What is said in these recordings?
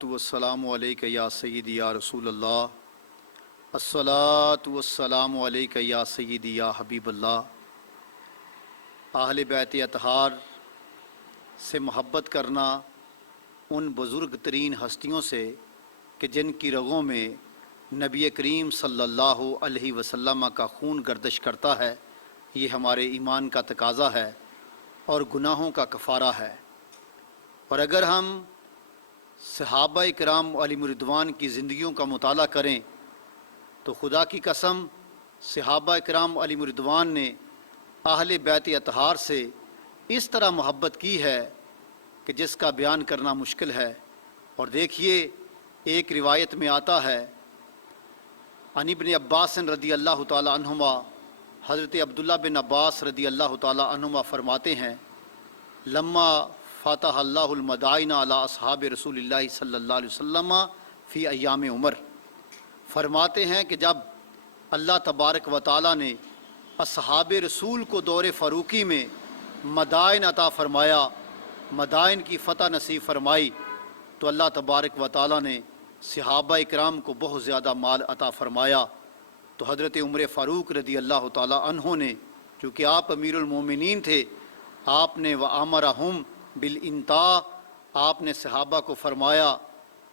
والسلام علیک یا سیدی یا رسول اللہ، الصلاۃ والسلام علیک یا سیدی یا حبیب اللہ۔ اہل بیت اطہار سے محبت کرنا ان بزرگ ترین ہستیوں سے کہ جن کی رگوں میں نبی کریم صلی اللہ علیہ وسلم کا خون گردش کرتا ہے، یہ ہمارے ایمان کا تقاضا ہے اور گناہوں کا کفارہ ہے۔ اور اگر ہم صحابہ کرام علیہم رضوان کی زندگیوں کا مطالعہ کریں تو خدا کی قسم صحابہ کرام علیہم رضوان نے اہل بیت اطہار سے اس طرح محبت کی ہے کہ جس کا بیان کرنا مشکل ہے۔ اور دیکھیے، ایک روایت میں آتا ہے عن ابن عباس رضی اللہ تعالی عنہما، حضرت عبداللہ بن عباس رضی اللہ تعالی عنہما فرماتے ہیں، لما فتح اللہ المدائن علی اصحاب رسول اللہ صلی اللہ علیہ وسلم فی ایام عمر، فرماتے ہیں کہ جب اللہ تبارک و تعالی نے اصحاب رسول کو دور فاروقی میں مدائن عطا فرمایا، مدائن کی فتح نصیب فرمائی، تو اللہ تبارک و تعالی نے صحابہ اکرام کو بہت زیادہ مال عطا فرمایا۔ تو حضرت عمر فاروق رضی اللہ تعالی عنہ نے، چونکہ آپ امیر المومنین تھے، آپ نے وَأَمَرَهُمْ بالانطاء، آپ نے صحابہ کو فرمایا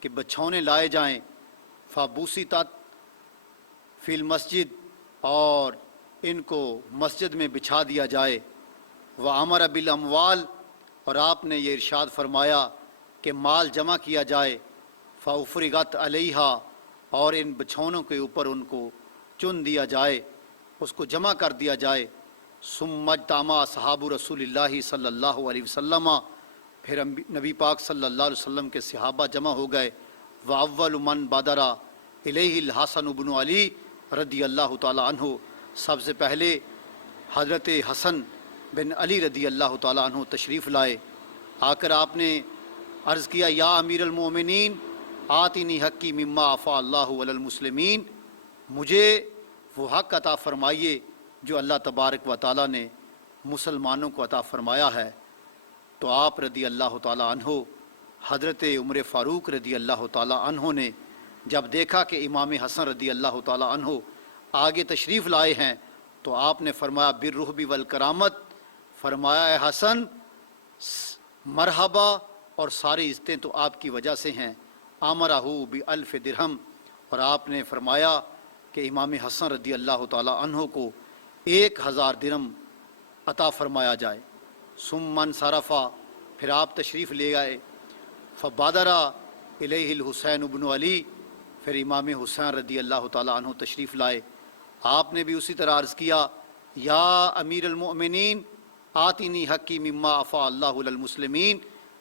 کہ بچھونے لائے جائیں، فَبُسِطَتْ فی المسجد، اور ان کو مسجد میں بچھا دیا جائے، وَأَمَرَ بِالْأَمْوَالِ، اور آپ نے یہ ارشاد فرمایا کہ مال جمع کیا جائے، فَأُفْرِغَتْ عَلَيْهَا، اور ان بچھونوں کے اوپر ان کو چن دیا جائے، اس کو جمع کر دیا جائے۔ ثم اجتمع اصحاب رسول اللہ صلی اللہ علیہ وسلم، پھر نبی پاک صلی اللہ علیہ وسلم کے صحابہ جمع ہو گئے۔ وَأَوَّلُ مَنْ بَادَرَ إِلَيْهِ الْحَسَنُ بْنُ علی رضی اللہ تعالی عنہ، سب سے پہلے حضرت حسن بن علی رضی اللہ تعالی عنہ تشریف لائے۔ آ کر آپ نے عرض کیا، یا امیر المومنین آتنی حقی مما عفا اللہ علی المسلمین، مجھے وہ حق عطا فرمائیے جو اللہ تبارک و تعالی نے مسلمانوں کو عطا فرمایا ہے۔ تو آپ رضی اللہ تعالی عنہ، حضرت عمر فاروق رضی اللہ تعالی عنہ نے جب دیکھا کہ امام حسن رضی اللہ تعالی عنہ آگے تشریف لائے ہیں، تو آپ نے فرمایا بالرحب والکرامت، فرمایا اے حسن مرحبا، اور ساری عزتیں تو آپ کی وجہ سے ہیں۔ امرہ بألف درہم، اور آپ نے فرمایا کہ امام حسن رضی اللہ تعالی عنہ کو 1000 درہم عطا فرمایا جائے۔ ثم انصرف، پھر آپ تشریف لے گئے۔ فبادر الیہ الحسین بن علی، پھر امام حسین رضی اللہ تعالی عنہ تشریف لائے۔ آپ نے بھی اسی طرح عرض کیا، یا امیر المؤمنین آتنی حقی مما عفا اللہ علی المسلمین،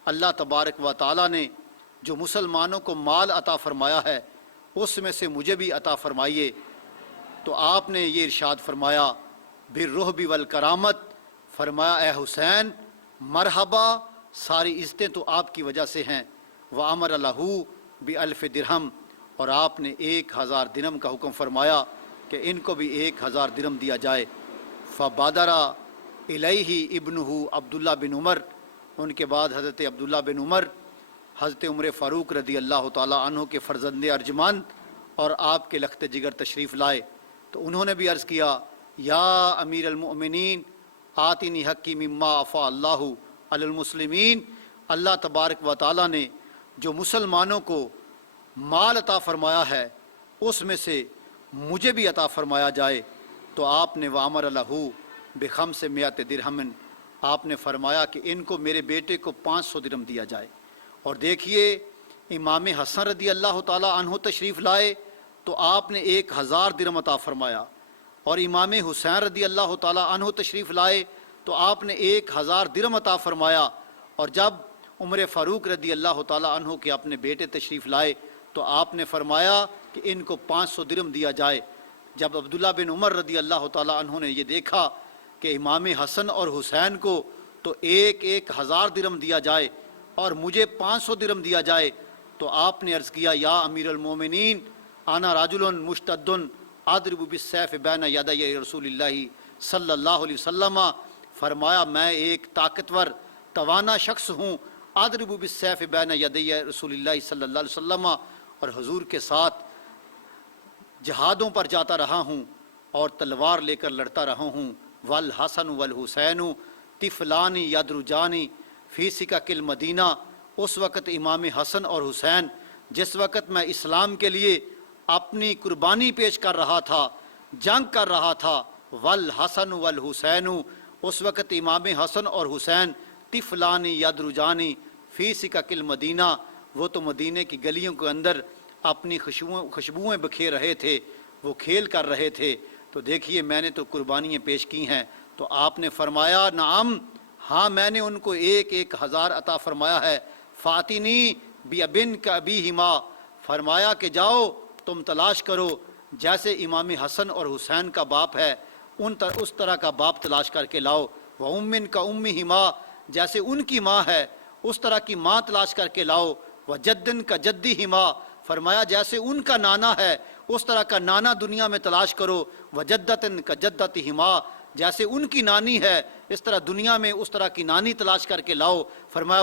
اللہ تبارک و تعالی نے جو مسلمانوں کو مال عطا فرمایا ہے اس میں سے مجھے بھی عطا فرمائیے۔ تو آپ نے یہ ارشاد فرمایا بالرحب والکرامت، فرمایا اے حسین مرحبا، ساری عزتیں تو آپ کی وجہ سے ہیں۔ وَأَمَرَ لَهُ بِأَلْفِ درہم، اور آپ نے 1000 درہم کا حکم فرمایا کہ ان کو بھی 1000 درہم دیا جائے۔ فبادر الیہ ابنہ عبداللہ بن عمر، ان کے بعد حضرت عبداللہ بن عمر حضرت عمر فاروق رضی اللہ تعالی عنہ کے فرزند ارجمند اور آپ کے لخت جگر تشریف لائے۔ تو انہوں نے بھی عرض کیا، یا امیر المؤمنین آتنی حقی مما عفا اللہ علی المسلمین، اللہ تبارک و تعالی نے جو مسلمانوں کو مال عطا فرمایا ہے اس میں سے مجھے بھی عطا فرمایا جائے۔ تو آپ نے وامر لہو ب500 درہم، آپ نے فرمایا کہ ان کو میرے بیٹے کو 500 درہم دیا جائے۔ اور دیکھیے، امام حسن رضی اللہ تعالی عنہ تشریف لائے تو آپ نے 1000 درہم عطا فرمایا، اور امام حسین رضی اللہ تعالی عنہ تشریف لائے تو آپ نے 1000 درہم عطا فرمایا۔ اور جب عمر فاروق رضی اللہ تعالی عنہ کے اپنے بیٹے تشریف لائے تو آپ نے فرمایا کہ ان کو 500 درہم دیا جائے۔ جب عبداللہ بن عمر رضی اللہ تعالی عنہ نے یہ دیکھا کہ امام حسن اور حسین کو تو 1000 درہم دیا جائے اور مجھے 500 درہم دیا جائے، تو آپ نے عرض کیا، یا امیر المومنین انا رجل مشتد اضرب بالسیف بین یدی رسول اللہ صلی اللہ علیہ وسلم، فرمایا میں ایک طاقتور توانا شخص ہوں اضرب بالسیف بین یدی رسول اللہ صلی اللہ علیہ وسلم، اور حضور کے ساتھ جہادوں پر جاتا رہا ہوں اور تلوار لے کر لڑتا رہا ہوں. والحسن والحسین طفلان یدرجان فی سکک المدینہ، اس وقت امام حسن اور حسین جس وقت میں اسلام کے لیے اپنی قربانی پیش کر رہا تھا، جنگ کر رہا تھا، والحسن والحسین، اس وقت امام حسن اور حسین طفلان یدرجان فی سکک المدینہ، وہ تو مدینے کی گلیوں کے اندر اپنی خوشبوئیں بکھیر رہے تھے، وہ کھیل کر رہے تھے. تو دیکھیے میں نے تو قربانیاں پیش کی ہیں. تو آپ نے فرمایا نعم، ہاں میں نے ان کو 1,000 عطا فرمایا ہے. فاتنی بابن کا ابیہما، فرمایا کہ جاؤ تم تلاش کرو جیسے امام حسن اور حسین کا باپ ہے اس طرح کا باپ تلاش کر کے لاؤ. وامن کا امہما، جیسے ان کی ماں ہے اس طرح کی ماں تلاش کر کے لاؤ. وجدن کا جدہما، فرمایا جیسے ان کا نانا ہے اس طرح کا نانا دنیا میں تلاش کرو. وجدتن کا جدتہما، جیسے ان کی نانی ہے اس طرح دنیا میں اس طرح کی نانی تلاش کر کے لاؤ. فرمایا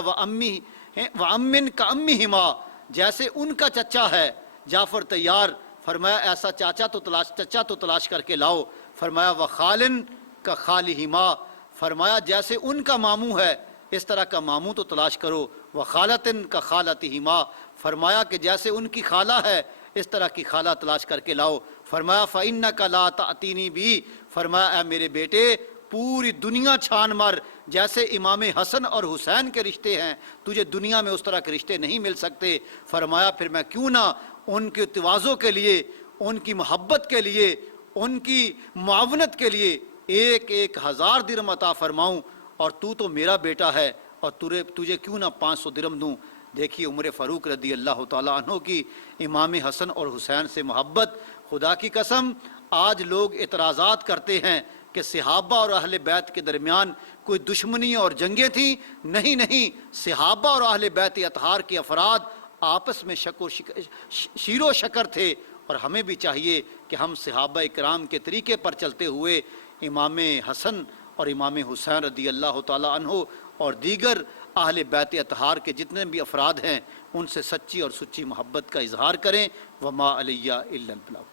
وامن کا امہما، جیسے ان کا چچا ہے جعفر طیار، فرمایا ایسا چچا تو تلاش کر کے لاؤ. فرمایا وخالن کا خالہما، فرمایا جیسے ان کا ماموں ہے اس طرح کا ماموں تو تلاش کرو. وخالتن کا خالتہما، فرمایا کہ جیسے ان کی خالہ ہے اس طرح کی خالہ تلاش کر کے لاؤ. فرمایا فإنک لا تأتینی بی، فرمایا اے میرے بیٹے پوری دنیا چھان مر، جیسے امام حسن اور حسین کے رشتے ہیں تجھے دنیا میں اس طرح کے رشتے نہیں مل سکتے. فرمایا پھر میں کیوں نہ ان کے تواضع کے لیے، ان کی محبت کے لیے، ان کی معاونت کے لیے 1,000 درہم عطا فرماؤں، اور تو میرا بیٹا ہے اور تجھے کیوں نہ 500 درہم دوں. دیکھیے عمر فاروق رضی اللہ تعالیٰ عنہ کی امام حسن اور حسین سے محبت. خدا کی قسم آج لوگ اعتراضات کرتے ہیں کہ صحابہ اور اہل بیت کے درمیان کوئی دشمنی اور جنگیں تھیں. نہیں، صحابہ اور اہل بیت اطہار کے افراد آپس میں شیر و شکر تھے، اور ہمیں بھی چاہیے کہ ہم صحابہ اکرام کے طریقے پر چلتے ہوئے امام حسن اور امام حسین رضی اللہ تعالیٰ عنہ اور دیگر اہل بیت اطہار کے جتنے بھی افراد ہیں ان سے سچی اور سچی محبت کا اظہار کریں. وما علیہ الا البلاغ.